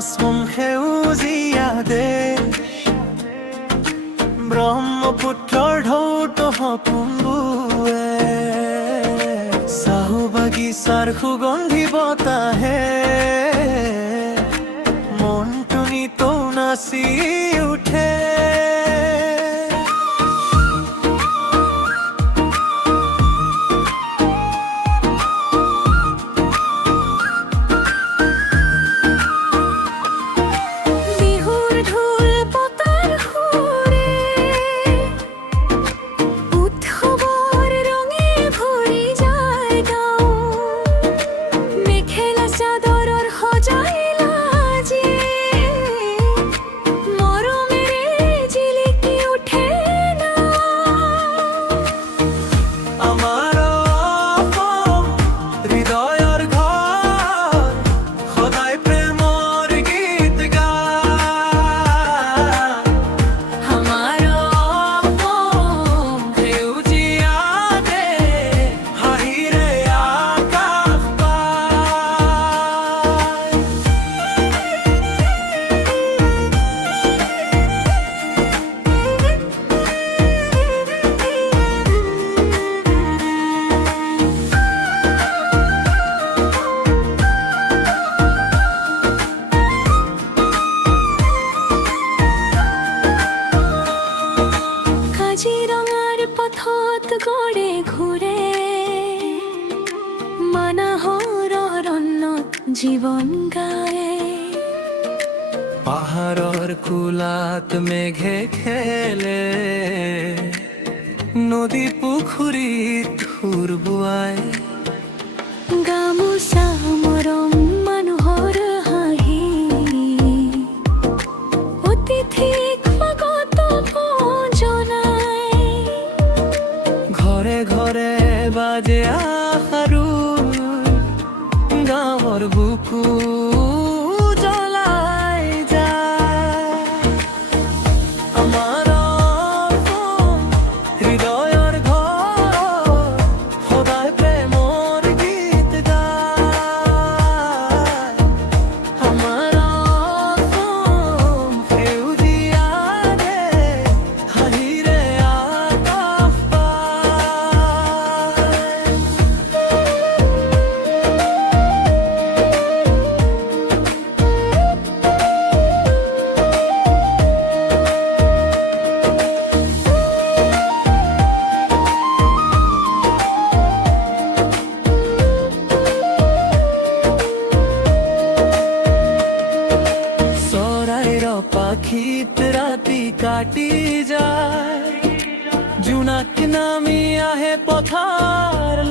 ৰশ্ম সেউজীয়া ব্ৰহ্মপুত্ৰৰ ঢৌত সপোনবোৰে চাহু বাগিচাৰ সুগন্ধি বতাহে মনটো নিতৌ নাচি উঠে। কাজিৰঙাৰ পথত গড়ে ঘূৰে মানাহৰ অৰণ্যত জীৱন গায়। পাহাৰৰ কোলাত মেঘে খেলে নদী পুখুৰীত সুৰ বোৱায়। গামোচা মৰম মানুহৰ হাঁহি অতিথিক স্বাগত জনায়। ঘৰে ঘৰে বাজে আশাৰো গাঁৱৰ বুকু জ্বলাই যায়। আমাৰ হৃদয়ৰ ঘৰ সদায় প্ৰেমৰ গীত গায়। আমাৰ সেউজীয়াৰে হাঁহিৰে আকাশ পায়। চৰাইৰ পাখিত ৰাতি কাটি যায় জোনাক নামি আহে পথাৰলৈ।